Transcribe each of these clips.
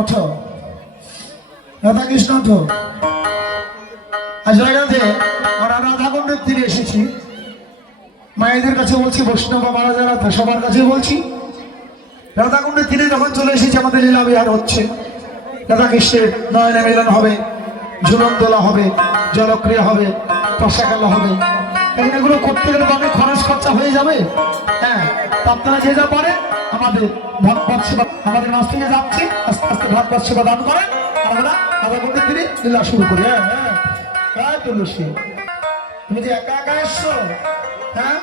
ওঠো রাধা কৃষ্ণ ওঠো। আজ জায়গাতে আমরা রাধাকুণ্ডের তীরে এসেছি। মায়েদের কাছে বলছি, বৈষ্ণব বাবারা যারা সবার কাছে বলছি, রাধাকুণ্ডের তীরে যখন চলে এসেছি আমাদের লীলা বিহার হচ্ছে। রাধা কৃষ্ণের নয়নে মিলন হবে, ঝুলন দোলা হবে, জলক্রিয়া হবে, পশা খেলা হবে। এখন এগুলো করতে গেলে তো অনেক খরচ খরচা হয়ে যাবে। হ্যাঁ, তো আপনারা যে যা পারেন আমাদের ভাগবত সেবা, আমাদের মাছ থেকে যাচ্ছি, আস্তে আস্তে ভাগবত সেবা দান করেন। আমরা রাধাকুণ্ডের তীরে লীলা শুরু করি। হ্যাঁ হ্যাঁ, হ্যাঁ তুলসী, তুমি যে একা একা এসছো। হ্যাঁ,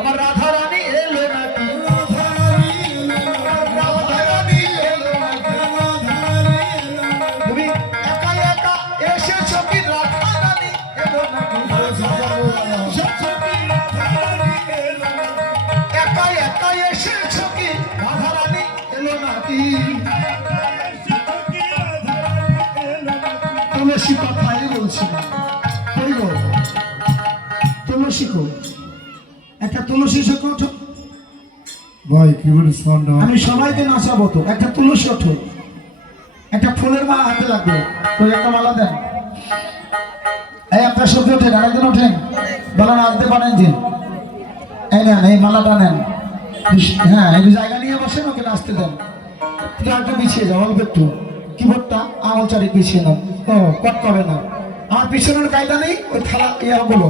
আমার রাধা রানী এলো নাকি? তুমি একা একা এসেছো কি? রাধা রানী এলো নাকি? একা একা এসেছো কি? রাধা রানী এলো নাকি? তুলসী কথাই বলছি না। কই গো তুলসী কো? একটা তুলসী শেখো ওঠো। ভাই কি বলে সাউন্ড? আমি সবাইকে নাচাবো তো। একটা তুলসী ওঠো, একটা ফুলের মালা হাতে লাগবে তো, একটা মালা দেন। এই আপনার সত্যি ওঠেন, আরেকজন ওঠেন, বলো নাচতে পারেন যে। এই নেন, এই মালাটা নেন। হ্যাঁ, একটু জায়গা নিয়ে বসেন, ওকে নাচতে দেন। তুমি একটু পিছিয়ে যাও অল্প একটু, কিবোর্ডটা আঙুল চারি পিছিয়ে নাও। ও কট করে না, আমার পিছনের কায়দা নেই। ওই থালা ইয়া গুলো